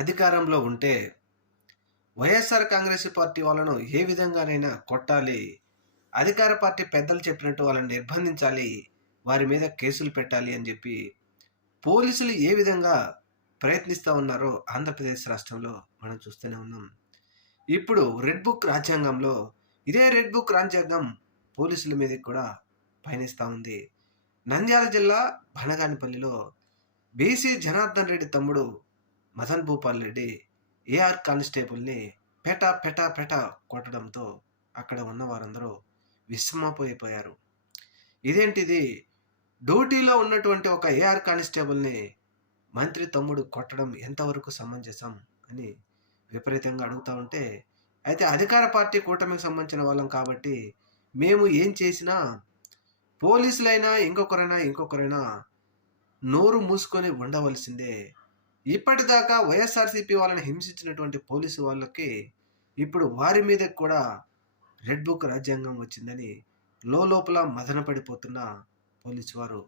అధికారంలో ఉంటే వైఎస్ఆర్ కాంగ్రెస్ పార్టీ వాళ్ళను ఏ విధంగానైనా కొట్టాలి అధికార పార్టీ పెద్దలు చెప్పినట్టు వాళ్ళని నిర్బంధించాలి వారి మీద కేసులు పెట్టాలి అని చెప్పి పోలీసులు ఏ విధంగా ప్రయత్నిస్తూ ఉన్నారో ఆంధ్రప్రదేశ్ రాష్ట్రంలో మనం చూస్తూనే ఉన్నాం. ఇప్పుడు రెడ్ బుక్ రాజ్యాంగంలో ఇదే రెడ్ బుక్ రాజ్యాంగం పోలీసుల మీద కూడా పయనిస్తూ ఉంది. నంద్యాల జిల్లా బనగానిపల్లిలో బీసీ జనార్దన్ రెడ్డి తమ్ముడు మదన్ భూపాల్ రెడ్డి ఏఆర్ కానిస్టేబుల్ని పెటా పెటా పెటా కొట్టడంతో అక్కడ ఉన్న వారందరూ విస్మపోయిపోయారు ఇదేంటిది? డ్యూటీలో ఉన్నటువంటి ఒక ఏఆర్ కానిస్టేబుల్ని మంత్రి తమ్ముడు కొట్టడం ఎంతవరకు సమంజసం అని విపరీతంగా అడుగుతూ ఉంటే అయితే అధికార పార్టీ కూటమికి సంబంధించిన వాళ్ళం కాబట్టి మేము ఏం చేసినా పోలీసులైనా ఇంకొకరైనా ఇంకొకరైనా నోరు మూసుకొని ఉండవలసిందే ఇప్పటిదాకా వైఎస్ఆర్సీపీ వాళ్ళని హింసించినటువంటి పోలీసు వాళ్ళకి ఇప్పుడు వారి మీద కూడా రెడ్ బుక్ రాజ్యాంగం వచ్చిందని లోపల మదన పడిపోతున్న పోలీసు వారు